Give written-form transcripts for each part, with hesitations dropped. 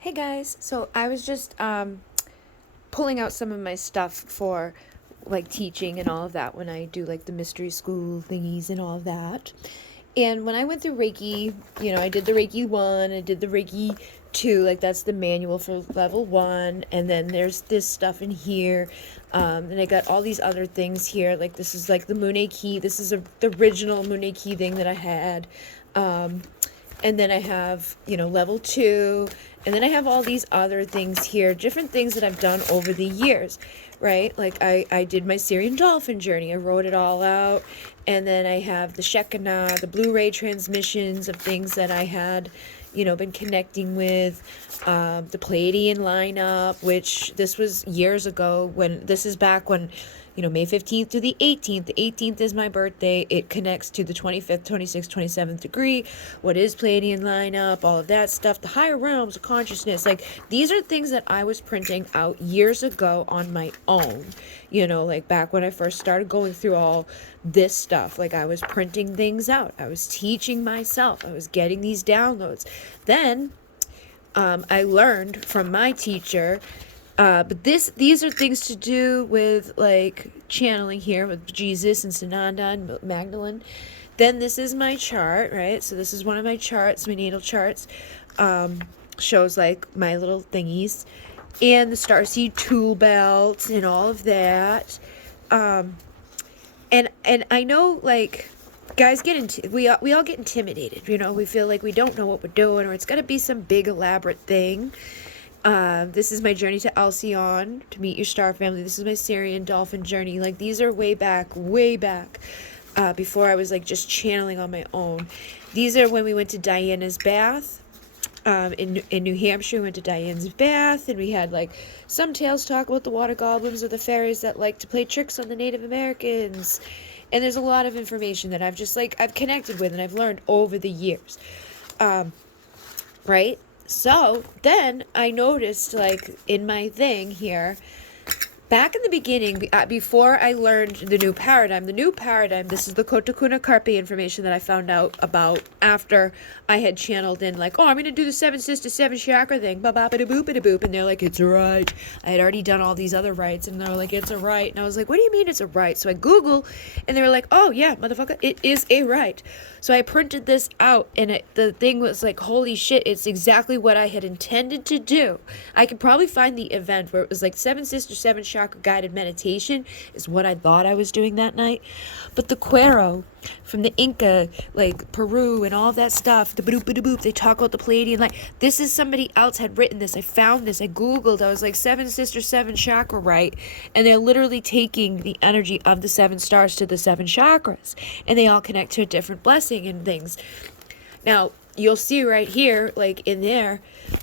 Hey guys, so I was just pulling out some of my stuff for like teaching and all of that when I do like the mystery school thingies and all of that. And when I went through Reiki, I did the Reiki 1, I did the Reiki 2, like that's the manual for level 1, and then there's this stuff in here. And I got all these other things here, like this is like the Mune key. This is the original Mune key thing that I had. Um, and then I have, level 2, and then I have all these other things here, different things that I've done over the years, right? Like I did my Syrian dolphin journey, I wrote it all out, and then I have the Shekinah, the Blu-ray transmissions of things that I had, been connecting with, the Pleiadian lineup, which this was years ago. When this is back when, May 15th to the 18th. The 18th is my birthday. It connects to the 25th, 26th, 27th degree. What is Pleiadian lineup? All of that stuff. The higher realms of consciousness. Like, these are things that I was printing out years ago on my own. Like back when I first started going through all this stuff. Like, I was printing things out. I was teaching myself. I was getting these downloads. Then, I learned from my teacher. But these are things to do with like channeling here with Jesus and Sananda and Magdalene. Then this is my chart, right? So this is one of my charts, my natal charts. Shows like my little thingies, and the Starseed tool belt and all of that. And I know like guys we all get intimidated. We feel like we don't know what we're doing, or it's got to be some big elaborate thing. This is my journey to Alcyone, to meet your star family. This is my Syrian dolphin journey. Like, these are way back, before I was, like, just channeling on my own. These are when we went to Diana's bath. In New Hampshire, we went to Diana's bath, and we had, like, some tales talk about the water goblins or the fairies that like to play tricks on the Native Americans. And there's a lot of information that I've connected with and I've learned over the years. Right? So then I noticed, like, in my thing here, back in the beginning, before I learned the new paradigm, this is the Kotakuna Carpe information that I found out about after I had channeled in, like, I'm going to do the 7 Sisters, 7 Chakra thing, ba-ba-ba-da-boop-a-da-boop, and they're like, it's a right. I had already done all these other rites, and they were like, it's a right. And I was like, what do you mean it's a right? So I Google, and they were like, oh, yeah, motherfucker, it is a right. So I printed this out, and the thing was like, holy shit, it's exactly what I had intended to do. I could probably find the event where it was like 7 Sisters, 7 Chakra guided meditation is what I thought I was doing that night. But the Cuero from the Inca, like Peru and all that stuff, the boop boop boop, they talk about the Pleiadian light. This is somebody else had written this. I found this. I Googled. I was like, 7 Sisters, 7 Chakra, right? And they're literally taking the energy of the 7 stars to the 7 chakras. And they all connect to a different blessing and things. Now, you'll see right here, like in there,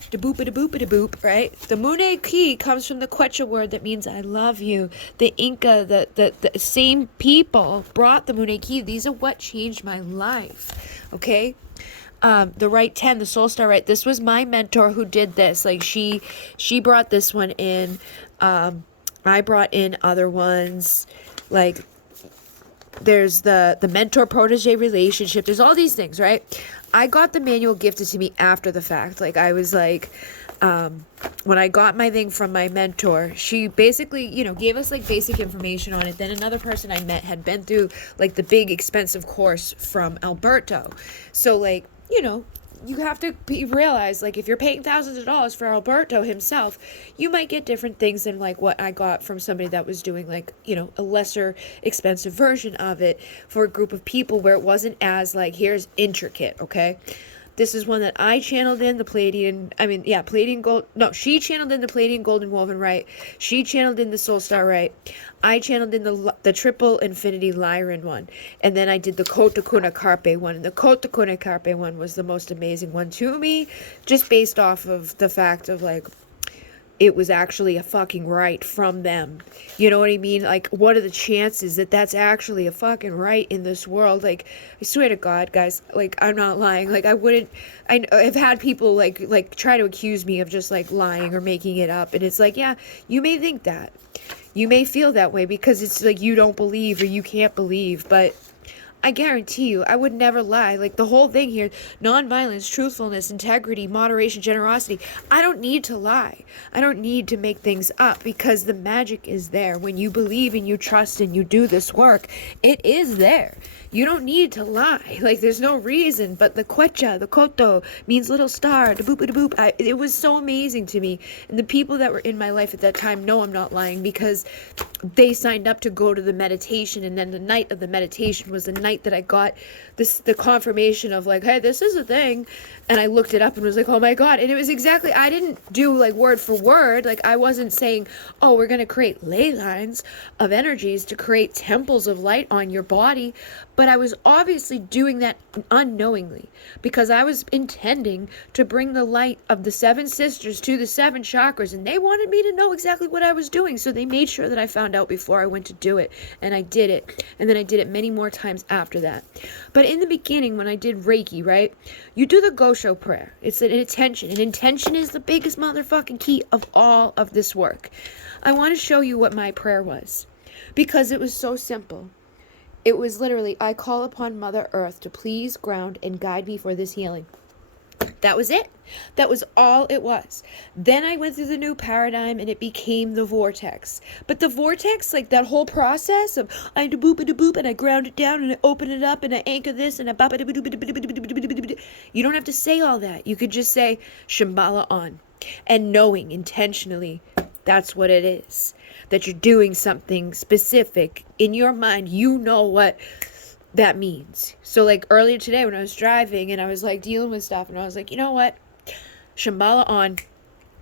da boop da boop da boop, right? The Mune key comes from the Quechua word that means I love you. The Inca, the same people brought the Mune key. These are what changed my life, okay? The right 10, the soul star right. This was my mentor who did this. Like she brought this one in. I brought in other ones, like there's the mentor protege relationship. There's all these things, right? I got the manual gifted to me after the fact. Like, I was like, when I got my thing from my mentor, she basically, gave us like basic information on it. Then another person I met had been through like the big expensive course from Alberto. So like, you have to realize, like, if you're paying thousands of dollars for Alberto himself, you might get different things than like what I got from somebody that was doing like, a lesser expensive version of it for a group of people where it wasn't as like, here's intricate, okay? This is one that I channeled in the Pleiadian gold. No, she channeled in the Pleiadian golden woven right. She channeled in the soul star right. I channeled in the triple infinity Lyran one. And then I did the Kotakuna Carpe one. And the Kotakuna Carpe one was the most amazing one to me, just based off of the fact of like, it was actually a fucking right from them. You know what I mean? Like, what are the chances that that's actually a fucking right in this world? Like, I swear to God, guys, like, I'm not lying. Like, I've had people like try to accuse me of just like lying or making it up. And it's like, yeah, you may think that. You may feel that way because it's like you don't believe or you can't believe. But I guarantee you, I would never lie. Like the whole thing here, nonviolence, truthfulness, integrity, moderation, generosity. I don't need to lie. I don't need to make things up because the magic is there. When you believe and you trust and you do this work, it is there. You don't need to lie. Like there's no reason. But the quecha, the koto, means little star, the boop, the boop. It was so amazing to me. And the people that were in my life at that time know I'm not lying because they signed up to go to the meditation. And then the night of the meditation was the night that I got the confirmation of like, hey, this is a thing. And I looked it up and was like, oh my God. And it was exactly, I didn't do like word for word. Like I wasn't saying, oh, we're going to create ley lines of energies to create temples of light on your body. But I was obviously doing that unknowingly because I was intending to bring the light of the 7 sisters to the 7 chakras, and they wanted me to know exactly what I was doing. So they made sure that I found out before I went to do it, and I did it. And then I did it many more times after that. But in the beginning, when I did Reiki, right, you do the Gosho prayer. It's an intention. And intention is the biggest motherfucking key of all of this work. I want to show you what my prayer was because it was so simple. It was literally, I call upon Mother Earth to please ground and guide me for this healing. That was it. That was all it was. Then I went through the new paradigm and it became the vortex. But the vortex, like that whole process of I do boop and boop and I ground it down and I open it up and I anchor this and I bop it. You don't have to say all that. You could just say Shambhala on. And knowing intentionally that's what it is. That you're doing something specific in your mind. You know what that means. So like earlier today when I was driving and I was like dealing with stuff and I was like, you know what? Shambhala on.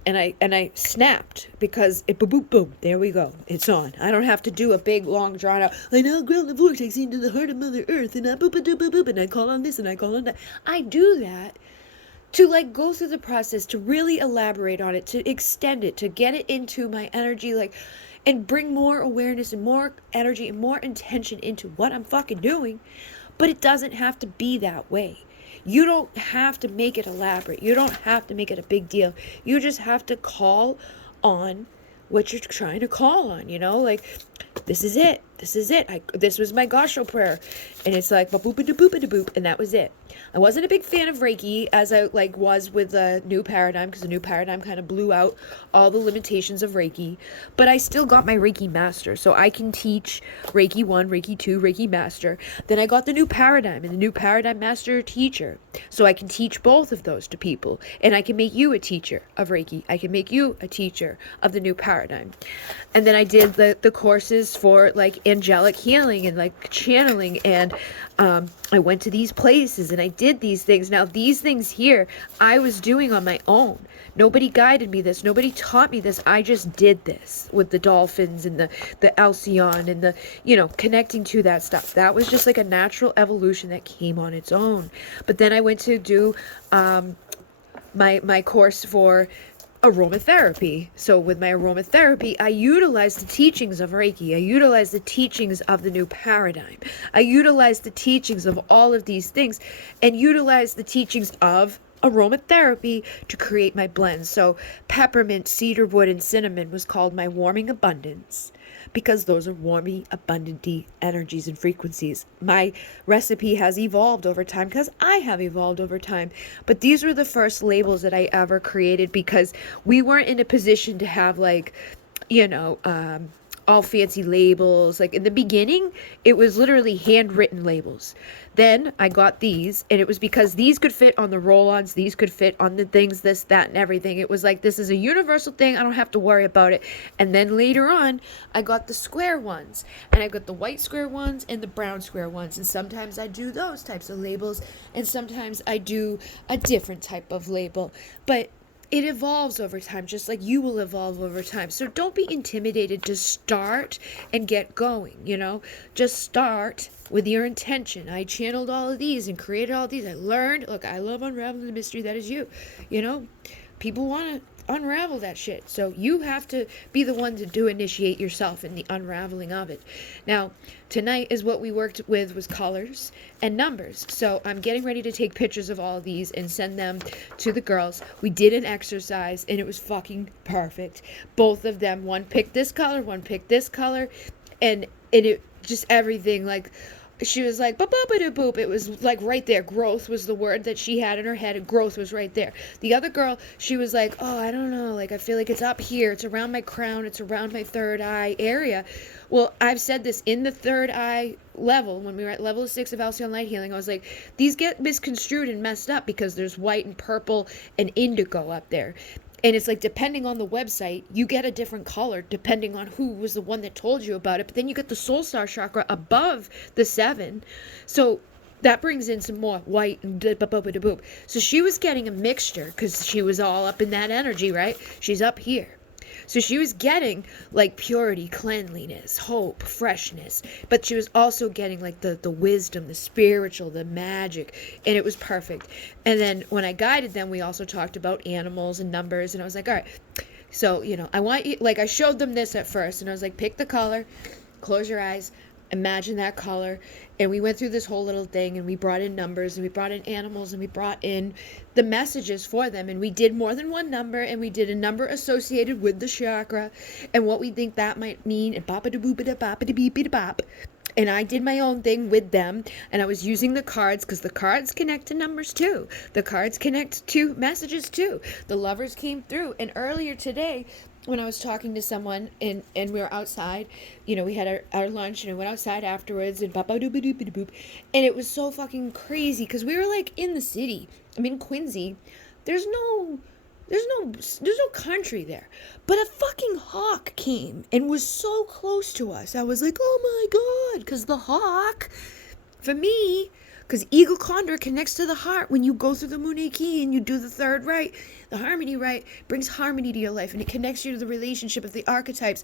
And I snapped because it boom, boom, there we go. It's on. I don't have to do a big, long, drawn out, I now ground the vortex into the heart of Mother Earth and I boop, boop, boop, boop, and I call on this and I call on that. I do that to like go through the process, to really elaborate on it, to extend it, to get it into my energy, like, and bring more awareness and more energy and more intention into what I'm fucking doing. But it doesn't have to be that way. You don't have to make it elaborate. You don't have to make it a big deal. You just have to call on what you're trying to call on, you know, like this is it. This is it. This was my Gosho prayer. And it's like, boop, boop, boop, boop, and that was it. I wasn't a big fan of Reiki as I like was with the new paradigm because the new paradigm kind of blew out all the limitations of Reiki. But I still got my Reiki master. So I can teach Reiki 1, Reiki 2, Reiki master. Then I got the new paradigm and the new paradigm master teacher. So I can teach both of those to people. And I can make you a teacher of Reiki. I can make you a teacher of the new paradigm. And then I did the courses for like angelic healing and like channeling, and I went to these places and I did these things. Now these things here I was doing on my own. Nobody guided me this. Nobody taught me this. I just did this with the dolphins and the Alcyone and the, you know, connecting to that stuff. That was just like a natural evolution that came on its own. But then I went to do my course for aromatherapy. So with my aromatherapy, I utilize the teachings of Reiki. I utilize the teachings of the new paradigm. I utilize the teachings of all of these things and utilize the teachings of aromatherapy to create my blends. So peppermint, cedarwood, and cinnamon was called my warming abundance because those are warmy, abundant energies and frequencies. My recipe has evolved over time because I have evolved over time. But these were the first labels that I ever created because we weren't in a position to have like, you know, all fancy labels. Like in the beginning, it was literally handwritten labels. Then I got these, and it was because these could fit on the roll-ons, these could fit on the things, this, that, and everything. It was like, this is a universal thing, I don't have to worry about it. And then later on, I got the square ones, and I got the white square ones and the brown square ones. And sometimes I do those types of labels, and sometimes I do a different type of label. But it evolves over time, just like you will evolve over time. So don't be intimidated to start and get going, you know. Just start with your intention. I channeled all of these and created all of these. I learned. Look, I love unraveling the mystery that is you. You know, people want to unravel that shit. So you have to be the one to initiate yourself in the unraveling of it. Now, tonight is what we worked with was colors and numbers. So I'm getting ready to take pictures of all of these and send them to the girls. We did an exercise and it was fucking perfect. Both of them, one picked this color, one picked this color, and it just everything like she was like, boop. It was like right there. Growth was the word that she had in her head, and growth was right there. The other girl, she was like, oh, I don't know. Like, I feel like it's up here. It's around my crown. It's around my third eye area. Well, I've said this in the third eye level, when we were at level 6 of Alcyone Light Healing. I was like, these get misconstrued and messed up because there's white and purple and indigo up there. And it's like, depending on the website, you get a different color depending on who was the one that told you about it. But then you get the soul star chakra above the 7. So that brings in some more white and boop. So she was getting a mixture because she was all up in that energy, right? She's up here. So she was getting like purity, cleanliness, hope, freshness, but she was also getting like the wisdom, the spiritual, the magic, and it was perfect. And then when I guided them, we also talked about animals and numbers, and I was like, all right, so, you know, I want you, like, I showed them this at first, and I was like, pick the color, close your eyes, imagine that color. And we went through this whole little thing, and we brought in numbers, and we brought in animals, and we brought in the messages for them, and we did more than one number, and we did a number associated with the chakra and what we think that might mean, and bop. And I did my own thing with them, and I was using the cards because the cards connect to numbers too. The cards connect to messages too. The lovers came through, and earlier today, when I was talking to someone and we were outside, you know, we had our lunch and we went outside afterwards and and it was so fucking crazy because we were like in the city. I'm in Quincy. There's no country there. But a fucking hawk came and was so close to us. I was like, oh my God, because the hawk, for me, because eagle condor connects to the heart when you go through the Moon key and you do the third right. The harmony right brings harmony to your life, and it connects you to the relationship of the archetypes.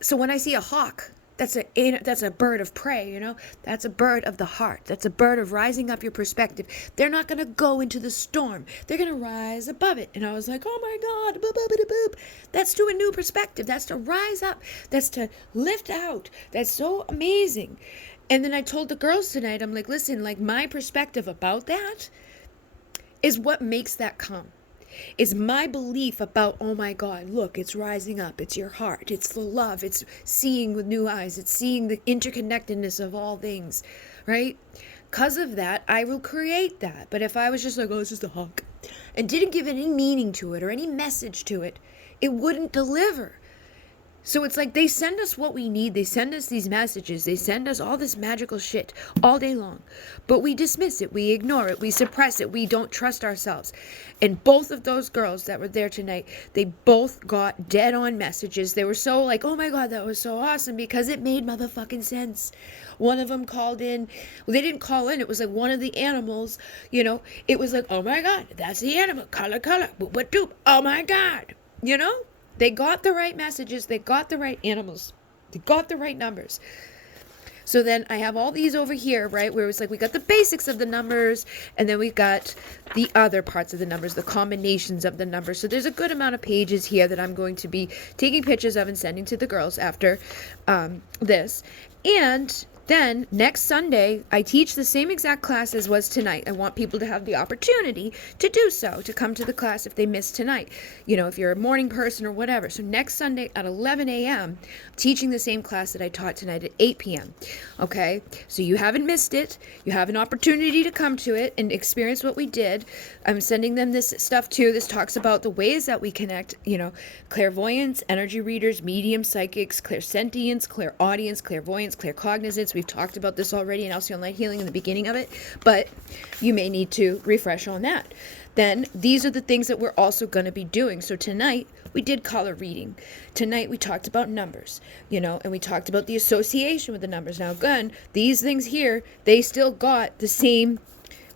So when I see a hawk, that's a bird of prey, you know? That's a bird of the heart. That's a bird of rising up your perspective. They're not going to go into the storm. They're going to rise above it. And I was like, oh my God, boop. That's to a new perspective. That's to rise up. That's to lift out. That's so amazing. And then I told the girls tonight, I'm like, listen, like my perspective about that is what makes that come. It's my belief about, oh my God, look, it's rising up. It's your heart. It's the love. It's seeing with new eyes. It's seeing the interconnectedness of all things, right? Because of that, I will create that. But if I was just like, oh, it's just a hawk, and didn't give any meaning to it or any message to it, it wouldn't deliver. So it's like they send us what we need. They send us these messages. They send us all this magical shit all day long. But we dismiss it. We ignore it. We suppress it. We don't trust ourselves. And both of those girls that were there tonight, they both got dead on messages. They were so like, oh my God, that was so awesome because it made motherfucking sense. One of them called in. Well, they didn't call in. It was like one of the animals, you know. It was like, oh my God, that's the animal. Color. Boop, doop. Oh my God. You know? They got the right messages. They got the right animals. They got the right numbers. So then I have all these over here, right, where it's like we got the basics of the numbers, and then we got the other parts of the numbers, the combinations of the numbers. So there's a good amount of pages here that I'm going to be taking pictures of and sending to the girls after this. And then next Sunday, I teach the same exact class as was tonight. I want people to have the opportunity to do so, to come to the class if they missed tonight. You know, if you're a morning person or whatever. So next Sunday at 11 a.m., I'm teaching the same class that I taught tonight at 8 p.m. Okay? So you haven't missed it. You have an opportunity to come to it and experience what we did. I'm sending them this stuff too. This talks about the ways that we connect, you know, clairvoyance, energy readers, medium, psychics, clairsentience, clairaudience, clairvoyance, claircognizance. We've talked about this already in Alcyone Light Healing in the beginning of it, but you may need to refresh on that. Then these are the things that we're also going to be doing. So tonight we did color reading. Tonight we talked about numbers, you know, and we talked about the association with the numbers. Now again, these things here, they still got the same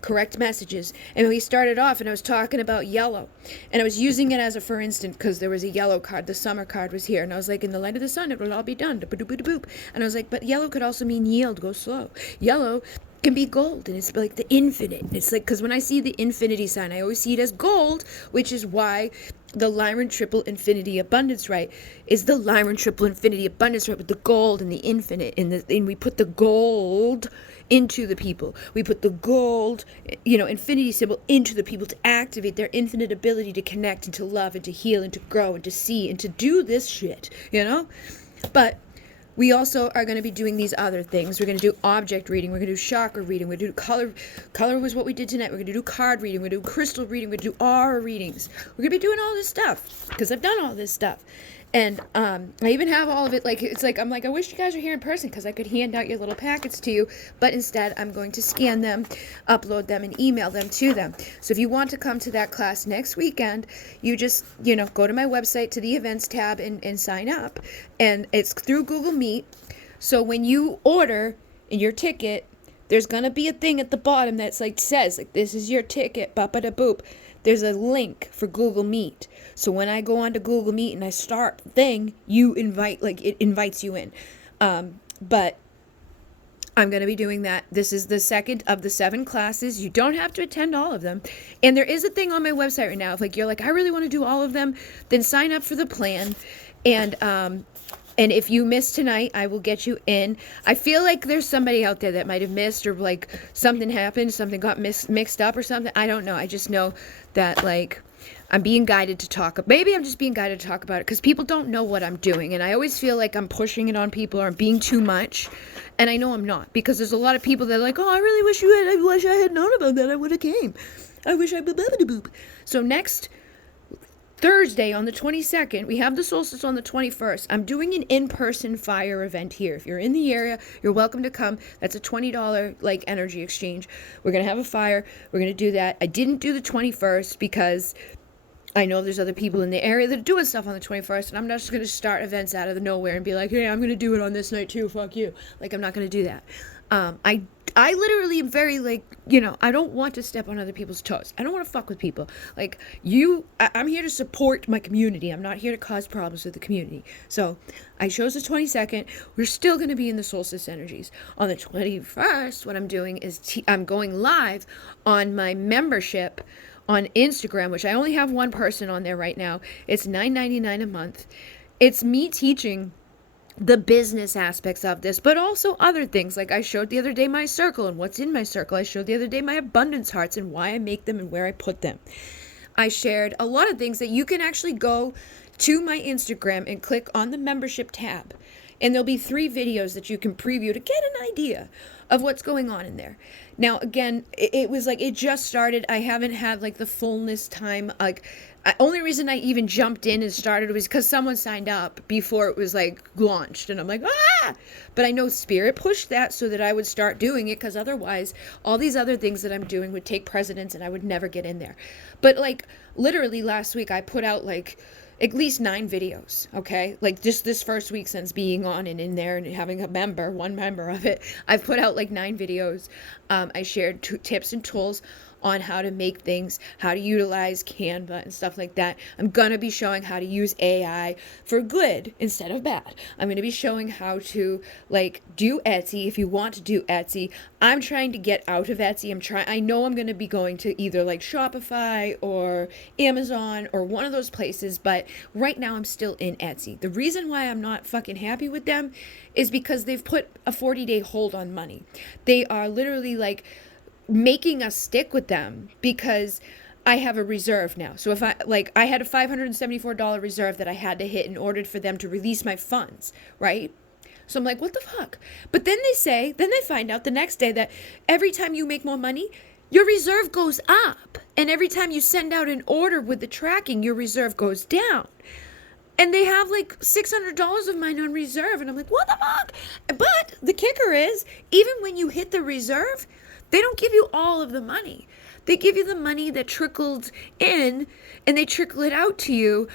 correct messages. And we started off and I was talking about yellow, and I was using it as a for instance because there was a yellow card. The summer card was here, and I was like, in the light of the sun it will all be done. And I was like, but yellow could also mean yield, go slow. Yellow can be gold, and it's like the infinite. And it's like, because when I see the infinity sign, I always see it as gold, which is why the Lyran triple infinity abundance right is the Lyran triple infinity abundance right with the gold and the infinite, and we put the gold into the people. We put the gold, you know, infinity symbol into the people to activate their infinite ability to connect and to love and to heal and to grow and to see and to do this shit, you know? But we also are going to be doing these other things. We're going to do object reading. We're going to do chakra reading. We're going to do color was what we did tonight. We're going to do card reading. We're going to do crystal reading. We're going to do aura readings. We're going to be doing all this stuff because I've done all this stuff. And I even have all of it. Like, it's like, I'm like, I wish you guys were here in person because I could hand out your little packets to you. But instead, I'm going to scan them, upload them, and email them to them. So if you want to come to that class next weekend, you just, go to my website, to the events tab, and sign up. And it's through Google Meet. So when you order your ticket, there's going to be a thing at the bottom that's says, this is your ticket, ba-ba-da-boop. There's a link for Google Meet. So when I go onto Google Meet and I start the thing, it invites you in. But I'm going to be doing that. This is the second of the 7 classes. You don't have to attend all of them. And there is a thing on my website right now. If you're like, I really want to do all of them, then sign up for the plan. And if you miss tonight, I will get you in. I feel like there's somebody out there that might have missed, or something happened, something got mixed up or something. I don't know. I just know that I'm being guided to talk. Maybe I'm just being guided to talk about it because people don't know what I'm doing. And I always feel like I'm pushing it on people or I'm being too much. And I know I'm not, because there's a lot of people that are like, oh, I wish I had known about that. I would have came. I wish I boop. So next Thursday on the 22nd, we have the solstice on the 21st. I'm doing an in-person fire event here. If you're in the area, you're welcome to come. That's a $20 energy exchange. We're going to have a fire. We're going to do that. I didn't do the 21st because I know there's other people in the area that are doing stuff on the 21st, and I'm not just going to start events out of the nowhere and be like, hey, I'm going to do it on this night too, fuck you. I'm not going to do that. I literally am very I don't want to step on other people's toes. I don't want to fuck with people. I'm here to support my community. I'm not here to cause problems with the community. So I chose the 22nd. We're still going to be in the solstice energies. On the 21st, what I'm doing is I'm going live on my membership on Instagram, which I only have one person on there right now. It's $9.99 a month. It's me teaching the business aspects of this, but also other things. Like I showed the other day my circle and what's in my circle. I showed the other day my abundance hearts and why I make them and where I put them. I shared a lot of things that you can actually go to my Instagram and click on the membership tab. And there'll be 3 videos that you can preview to get an idea of what's going on in there. Now, again, it was it just started. I haven't had the fullness time. Only reason I even jumped in and started was because someone signed up before it was launched. And I'm like, ah! But I know Spirit pushed that so that I would start doing it, because otherwise all these other things that I'm doing would take precedence and I would never get in there. But literally last week I put out at least 9 videos, okay? Just this first week since being on and in there and having one member of it, I've put out 9 videos. I shared tips and tools on how to make things, how to utilize Canva and stuff like that. I'm going to be showing how to use AI for good instead of bad. I'm going to be showing how to do Etsy if you want to do Etsy. I'm trying to get out of Etsy. I know I'm going to be going to either Shopify or Amazon or one of those places, but right now I'm still in Etsy. The reason why I'm not fucking happy with them is because they've put a 40-day hold on money. They are literally making us stick with them because I have a reserve now. So if I had a $574 reserve that I had to hit in order for them to release my funds, right? So I'm like, what the fuck? But then they find out the next day that every time you make more money, your reserve goes up. And every time you send out an order with the tracking, your reserve goes down. And they have $600 of mine on reserve. And I'm like, what the fuck? But the kicker is, even when you hit the reserve, they don't give you all of the money. They give you the money that trickled in, and they trickle it out to you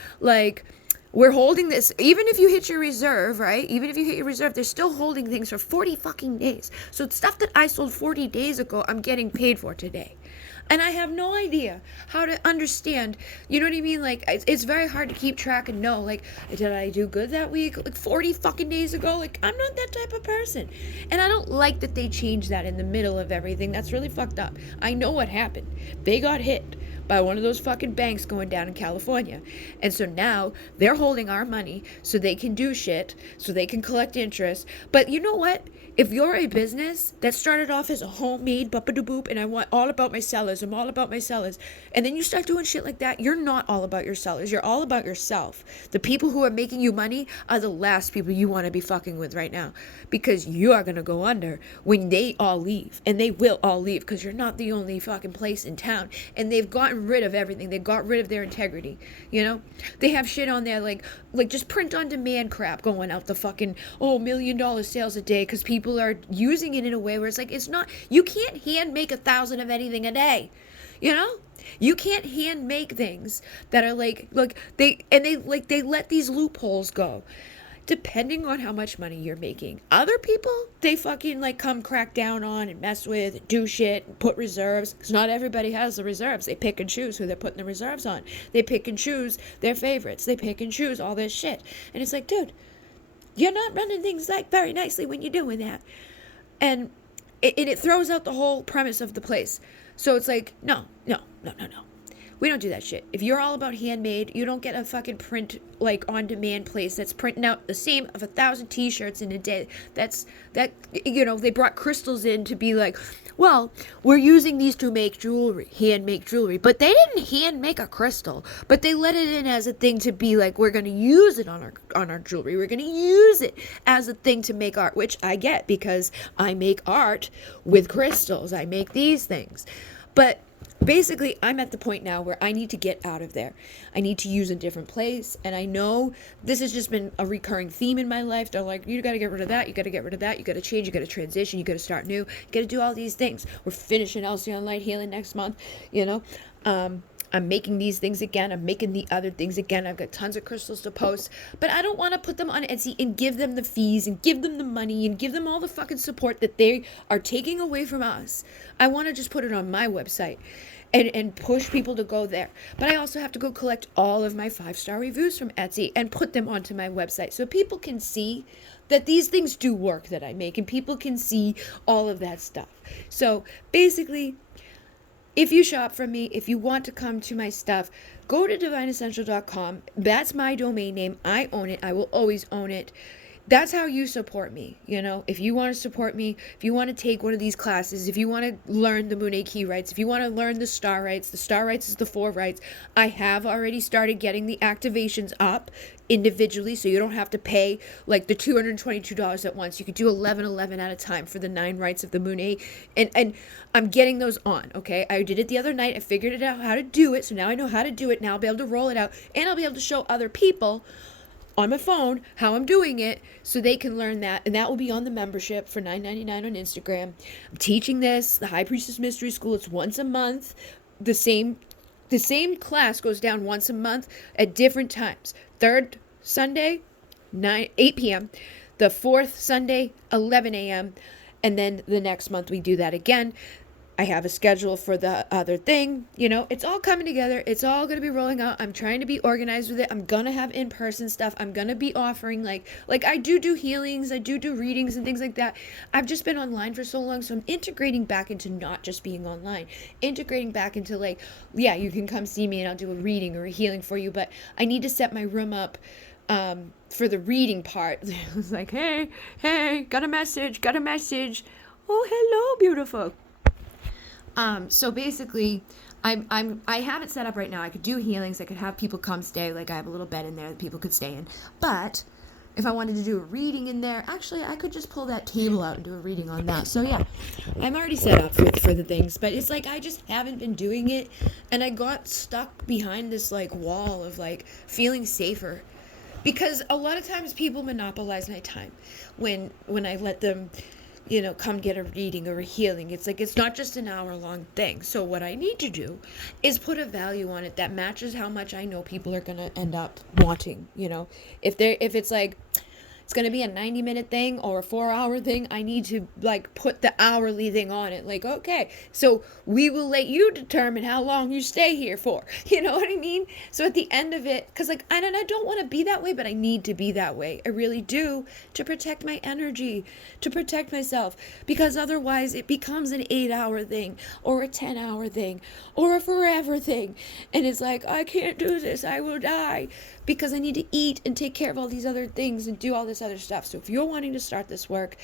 we're holding this. Even if you hit your reserve, right? Even if you hit your reserve, they're still holding things for 40 fucking days. So stuff that I sold 40 days ago, I'm getting paid for today. And I have no idea how to understand, you know what I mean? It's very hard to keep track and know, did I do good that week? 40 fucking days ago? I'm not that type of person. And I don't like that they changed that in the middle of everything. That's really fucked up. I know what happened. They got hit. by one of those fucking banks going down in California. And so now they're holding our money so they can do shit, so they can collect interest. But you know what? If you're a business that started off as a homemade boop and I want all about my sellers, I'm all about my sellers, and then you start doing shit like that, you're not all about your sellers. You're all about yourself. The people who are making you money are the last people you want to be fucking with right now, because you are going to go under when they all leave, and they will all leave, because you're not the only fucking place in town, and they've gotten rid of everything. They got rid of their integrity, you know? They have shit on there like just print on demand crap going out the fucking, $1 million sales a day, because people are using it in a way where it's like, it's not, you can't hand make 1,000 of anything a day, you know? You can't hand make things that are like they let these loopholes go. Depending on how much money you're making. Other people, they fucking like come crack down on and mess with and do shit and put reserves. Because not everybody has the reserves. They pick and choose who they're putting the reserves on. They pick and choose their favorites. They pick and choose all this shit. And it's like, dude, you're not running things like very nicely when you're doing that. And it throws out the whole premise of the place. So it's like, no. We don't do that shit. If you're all about handmade, you don't get a fucking print like on demand place that's printing out the same of 1,000 t-shirts in a day. They brought crystals in to be like, well, we're using these to make jewelry, hand make jewelry, but they didn't hand make a crystal, but they let it in as a thing to be like, we're going to use it on our jewelry. We're going to use it as a thing to make art, which I get because I make art with crystals. I make these things. But basically, I'm at the point now where I need to get out of there. I need to use a different place. And I know this has just been a recurring theme in my life. They're like, you got to get rid of that. You got to get rid of that. You got to change. You got to transition. You got to start new. You got to do all these things. We're finishing Alcyone Light Healing next month. You know, I'm making these things again. I'm making the other things again. I've got tons of crystals to post, but I don't want to put them on Etsy and give them the fees and give them the money and give them all the fucking support that they are taking away from us. I want to just put it on my website and push people to go there. But I also have to go collect all of my 5-star reviews from Etsy and put them onto my website so people can see that these things do work that I make, and people can see all of that stuff. So basically, if you shop from me, if you want to come to my stuff, go to divineessential.com. That's my domain name. I own it. I will always own it. That's how you support me, you know? If you want to support me, if you want to take one of these classes, if you want to learn the Moon key rights, if you want to learn the star rights is the 4 rights. I have already started getting the activations up individually, so you don't have to pay like the $222 at once. You could do 11 at a time for the 9 rights of the Moon and I'm getting those on, okay? I did it the other night. I figured it out how to do it, so now I know how to do it. Now I'll be able to roll it out, and I'll be able to show other people on my phone how I'm doing it so they can learn that, and that will be on the membership for $9.99 on Instagram. I'm teaching this, the High Priestess Mystery School. It's once a month. The same class goes down once a month at different times. Third Sunday, 8 p.m. The fourth Sunday, 11 a.m. And then the next month we do that again. I have a schedule for the other thing, you know, it's all coming together. It's all going to be rolling out. I'm trying to be organized with it. I'm going to have in-person stuff. I'm going to be offering like I do healings. I do readings and things like that. I've just been online for so long. So I'm integrating back into not just being online, integrating back into like, yeah, you can come see me and I'll do a reading or a healing for you. But I need to set my room up for the reading part. It's like, hey, got a message. Oh, hello, beautiful. So basically, I have it set up right now. I could do healings. I could have people come stay. Like I have a little bed in there that people could stay in. But if I wanted to do a reading in there, actually, I could just pull that table out and do a reading on that. So yeah, I'm already set up for the things. But it's like I just haven't been doing it, and I got stuck behind this like wall of like feeling safer, because a lot of times people monopolize my time when I let them, you know, come get a reading or a healing. It's like, it's not just an hour-long thing. So what I need to do is put a value on it that matches how much I know people are going to end up wanting, you know. If it's like, it's going to be a 90-minute thing or a 4-hour thing, I need to like put the hourly thing on it. Like, okay, so we will let you determine how long you stay here for. You know what I mean? So at the end of it, because like, I don't want to be that way, but I need to be that way. I really do, to protect my energy, to protect myself, because otherwise it becomes an 8-hour thing or a 10-hour thing or a forever thing. And it's like, I can't do this. I will die because I need to eat and take care of all these other things and do all this other stuff. So if you're wanting to start this work,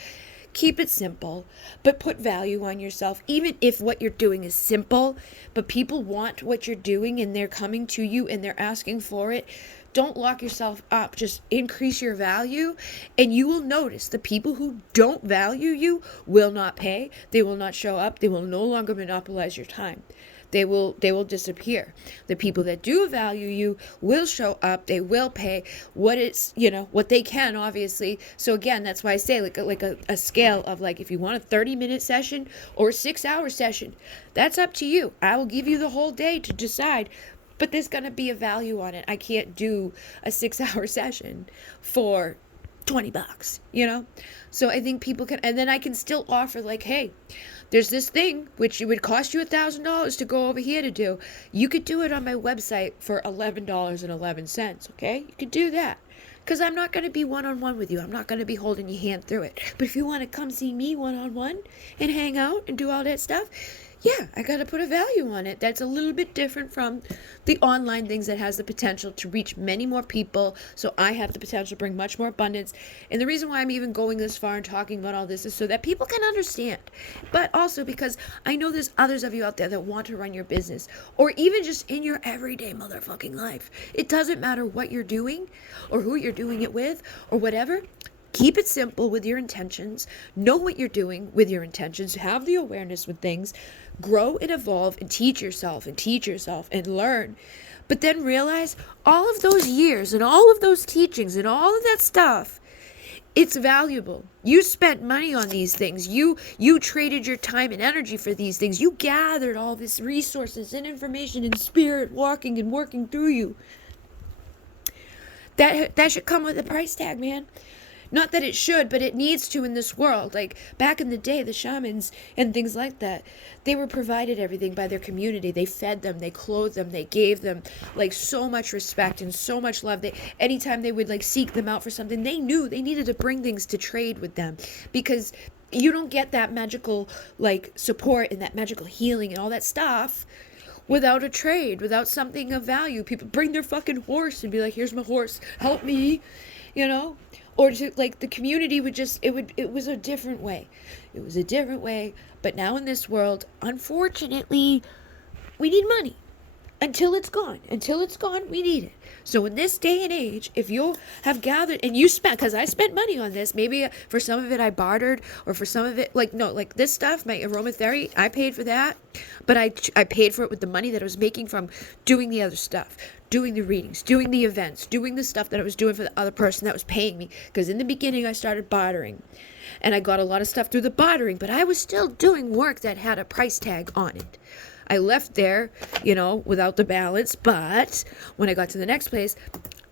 keep it simple, but put value on yourself. Even if what you're doing is simple, but people want what you're doing and they're coming to you and they're asking for it, don't lock yourself up. Just increase your value, and you will notice the people who don't value you will not pay. They will not show up. They will no longer monopolize your time. They will disappear. The people that do value you will show up. They will pay what they can, obviously. So again, that's why I say like a scale of like, if you want a 30-minute session or a 6-hour session, that's up to you. I will give you the whole day to decide, but there's going to be a value on it. I can't do a 6-hour session for $20, So I think people can, and then I can still offer like, hey, there's this thing which it would cost you $1,000 to go over here to do. You could do it on my website for $11.11. Okay, you could do that, because I'm not going to be one-on-one with you. I'm not going to be holding your hand through it. But if you want to come see me one-on-one and hang out and do all that stuff, yeah, I got to put a value on it. That's a little bit different from the online things that has the potential to reach many more people. So I have the potential to bring much more abundance. And the reason why I'm even going this far and talking about all this is so that people can understand. But also because I know there's others of you out there that want to run your business, or even just in your everyday motherfucking life. It doesn't matter what you're doing or who you're doing it with or whatever. Keep it simple with your intentions. Know what you're doing with your intentions. Have the awareness with things. Grow and evolve and teach yourself and learn. But then realize all of those years and all of those teachings and all of that stuff, it's valuable. You spent money on these things. You traded your time and energy for these things. You gathered all these resources and information and spirit walking and working through you. That should come with a price tag, man. Not that it should, but it needs to in this world. Like back in the day, the shamans and things like that, they were provided everything by their community. They fed them, they clothed them, they gave them like so much respect and so much love. Anytime they would like seek them out for something, they knew they needed to bring things to trade with them, because you don't get that magical like support and that magical healing and all that stuff without a trade, without something of value. People bring their fucking horse and be like, here's my horse, help me, or to like the community would just, it was a different way. It was a different way. But now in this world, unfortunately, we need money. Until it's gone, we need it. So in this day and age, if you have gathered and you spent, because I spent money on this, maybe for some of it I bartered, or for some of it, like this stuff, my aromatherapy, I paid for that, but I paid for it with the money that I was making from doing the other stuff, doing the readings, doing the events, doing the stuff that I was doing for the other person that was paying me. Because in the beginning I started bartering, and I got a lot of stuff through the bartering, but I was still doing work that had a price tag on it. I left there, without the balance, but when I got to the next place,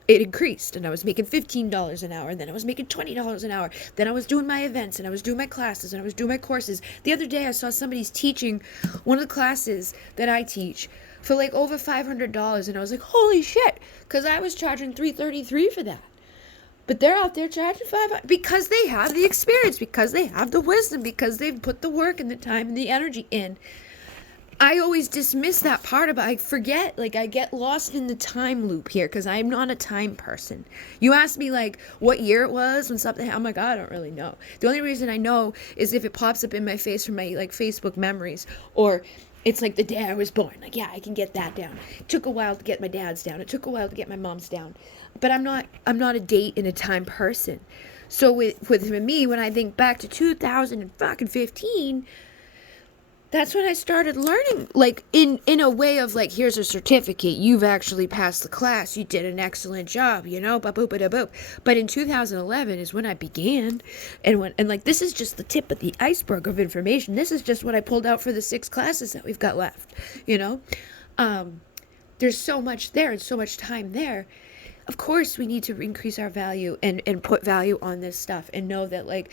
it increased, and I was making $15 an hour, and then I was making $20 an hour. Then I was doing my events, and I was doing my classes, and I was doing my courses. The other day I saw somebody's teaching one of the classes that I teach for like over $500, and I was like, holy shit, because I was charging $333 for that. But they're out there charging $500 because they have the experience, because they have the wisdom, because they've put the work and the time and the energy in. I always dismiss that part about, I forget, like I get lost in the time loop here because I'm not a time person. You ask me like what year it was when something, oh my God, I don't really know. The only reason I know is if it pops up in my face from my like Facebook memories, or it's like the day I was born. Like, yeah, I can get that down. It took a while to get my dad's down. It took a while to get my mom's down. But I'm not a date and a time person. So with me, when I think back to 2015, that's when I started learning, like, in a way of, like, here's a certificate. You've actually passed the class. You did an excellent job, ba-boop-a-da-boop. But in 2011 is when I began. And like, this is just the tip of the iceberg of information. This is just what I pulled out for the 6 classes that we've got left, There's so much there and so much time there. of course we need to increase our value and put value on this stuff and know that like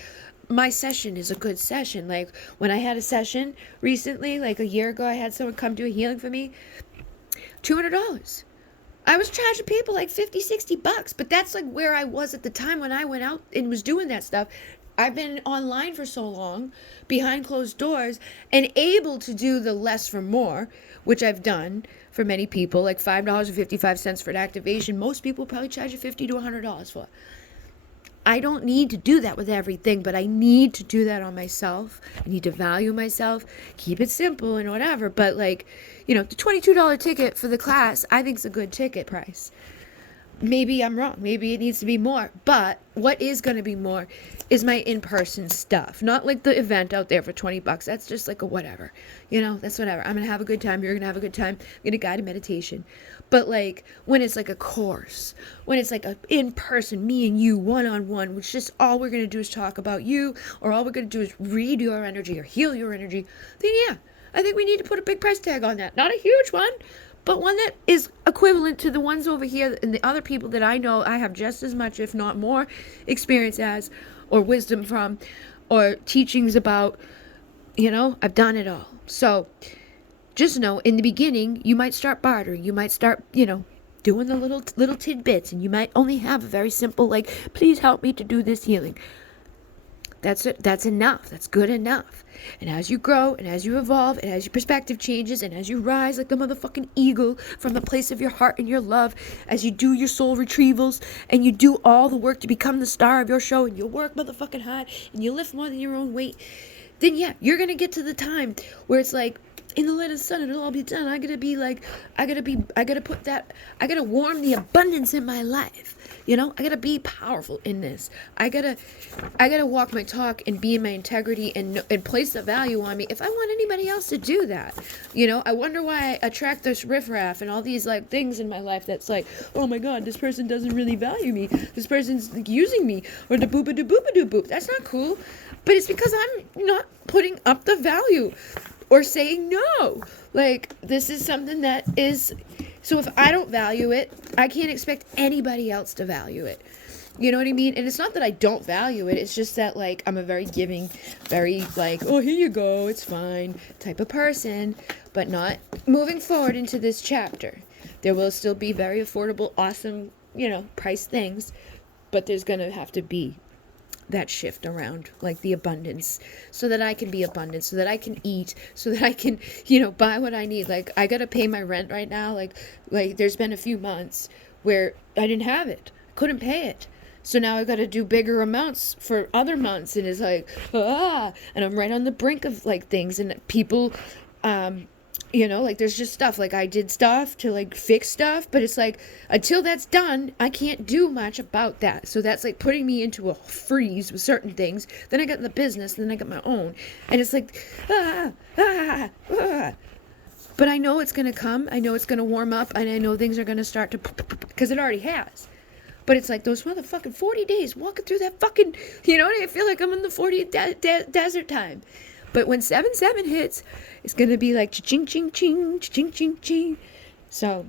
my session is a good session. Like when I had a session recently, like a year ago, I had someone come do a healing for me, $200. I was charging people like 50, $60, but that's like where I was at the time when I went out and was doing that stuff. I've been online for so long, behind closed doors, and able to do the less for more, which I've done for many people, like $5.55 for an activation. Most people probably charge you $50 to $100 for. I don't need to do that with everything, but I need to do that on myself. I need to value myself, keep it simple and whatever. But like, the $22 ticket for the class, I think is a good ticket price. Maybe I'm wrong. Maybe it needs to be more. But what is going to be more is my in-person stuff. Not like the event out there for $20. That's just like a whatever. That's whatever. I'm going to have a good time. You're going to have a good time. I'm going to guide a meditation. But like when it's like a course, when it's like a in-person, me and you, one-on-one, which just all we're going to do is talk about you, or all we're going to do is read your energy or heal your energy, then yeah, I think we need to put a big price tag on that. Not a huge one, but one that is equivalent to the ones over here and the other people that I know I have just as much, if not more, experience as, or wisdom from, or teachings about. I've done it all. So just know, in the beginning, you might start bartering. You might start, doing the little tidbits, and you might only have a very simple, like, please help me to do this healing. That's it. That's enough. That's good enough. And as you grow, and as you evolve, and as your perspective changes, and as you rise like the motherfucking eagle from the place of your heart and your love, as you do your soul retrievals, and you do all the work to become the star of your show, and you work motherfucking hard, and you lift more than your own weight, then yeah, you're gonna get to the time where it's like, in the light of the sun, it'll all be done. I gotta warm the abundance in my life. I gotta be powerful in this. I gotta walk my talk and be in my integrity and place the value on me if I want anybody else to do that. I wonder why I attract this riffraff and all these like things in my life that's like, oh my God, this person doesn't really value me. This person's like, using me, or the booba da booba doo boop. That's not cool. But it's because I'm not putting up the value. Or saying no. Like, this is something that is... So if I don't value it, I can't expect anybody else to value it. You know what I mean? And it's not that I don't value it. It's just that, like, I'm a very giving, very, like, oh, here you go, it's fine, type of person. But not moving forward into this chapter. There will still be very affordable, awesome, price things. But there's going to have to be that shift around, like the abundance, so that I can be abundant, so that I can eat, so that I can, buy what I need. Like, I gotta pay my rent right now. Like there's been a few months where I didn't have it, couldn't pay it. So now I gotta do bigger amounts for other months, and it's like, and I'm right on the brink of like things, and people, like there's just stuff, like I did stuff to like fix stuff, but it's like until that's done, I can't do much about that. So that's like putting me into a freeze with certain things. Then I got in the business, then I got my own, and it's like but I know it's gonna come. I know it's gonna warm up, and I know things are gonna start to, because it already has. But it's like those motherfucking 40 days walking through that fucking, I feel like I'm in the 40th desert time. But when 7/7 hits, it's going to be like ching ching ching ching ching ching. So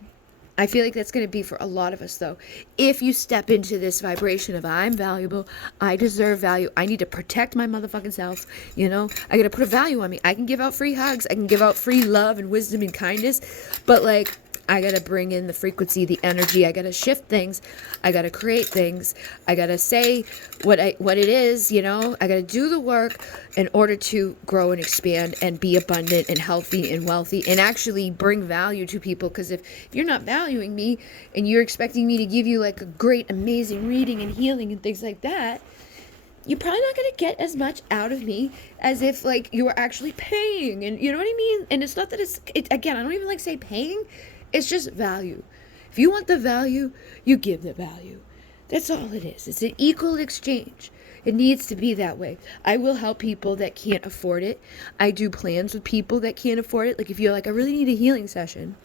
I feel like that's going to be for a lot of us, though. If you step into this vibration of I'm valuable, I deserve value, I need to protect my motherfucking self, I got to put a value on me. I can give out free hugs, I can give out free love and wisdom and kindness, but like, I gotta bring in the frequency, the energy. I gotta shift things. I gotta create things. I gotta say what it is, I gotta do the work in order to grow and expand and be abundant and healthy and wealthy and actually bring value to people. Because if you're not valuing me and you're expecting me to give you like a great, amazing reading and healing and things like that, you're probably not going to get as much out of me as if like you were actually paying. And you know what I mean? And it's not that again, I don't even like say paying. It's just value. If you want the value, you give the value. That's all it is. It's an equal exchange. It needs to be that way. I will help people that can't afford it. I do plans with people that can't afford it. Like if you're like, I really need a healing session,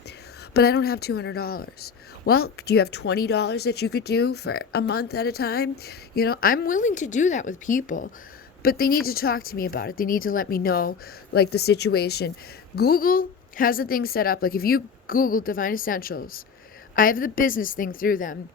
but I don't have $200. Well, do you have $20 that you could do for a month at a time? I'm willing to do that with people, but they need to talk to me about it. They need to let me know like the situation. Google has a thing set up. Like if you Google Divine Essentials, I have the business thing through them.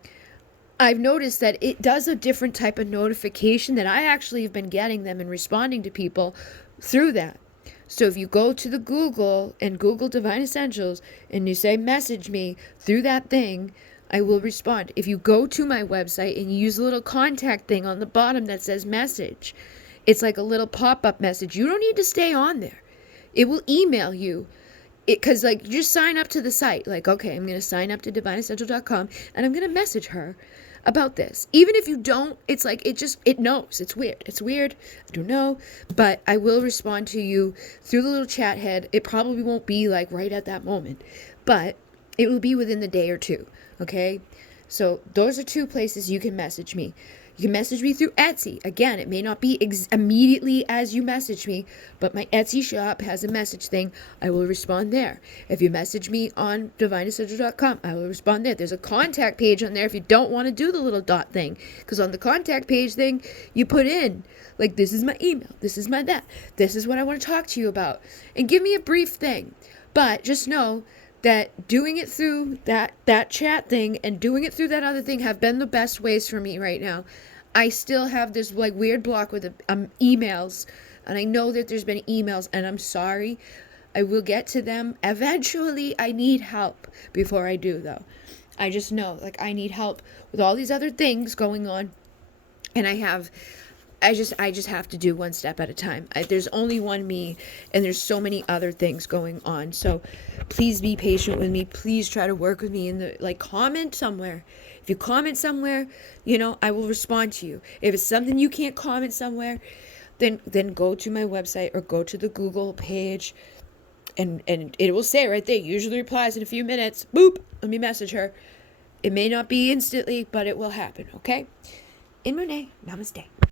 I've noticed that it does a different type of notification that I actually have been getting them and responding to people through that. So if you go to the Google and Google Divine Essentials and you say message me through that thing, I will respond. If you go to my website and you use a little contact thing on the bottom that says message, it's like a little pop-up message. You don't need to stay on there. It will email you. Because like you just sign up to the site, like, okay, I'm going to sign up to divineessential.com and I'm going to message her about this. Even if you don't, it's like it knows. It's weird. I don't know, but I will respond to you through the little chat head. It probably won't be like right at that moment, but it will be within the day or two. Okay, so those are two places you can message me. You can message me through Etsy. Again, it may not be immediately as you message me, but my Etsy shop has a message thing. I will respond there. If you message me on divineessential.com, I will respond there. There's a contact page on there if you don't want to do the little dot thing. Because on the contact page thing, you put in, like, this is my email, this is my that, this is what I want to talk to you about. And give me a brief thing. But just know that doing it through that chat thing and doing it through that other thing have been the best ways for me right now. I still have this like weird block with the emails, and I know that there's been emails, and I'm sorry. I will get to them eventually. I need help before I do, though. I just know, like, I need help with all these other things going on, and I just have to do one step at a time. There's only one me, and there's so many other things going on. So please be patient with me. Please try to work with me comment somewhere. If you comment somewhere, I will respond to you. If it's something you can't comment somewhere, then go to my website or go to the Google page, and it will say right there, usually replies in a few minutes. Boop, let me message her. It may not be instantly, but it will happen, okay? In Monet, namaste.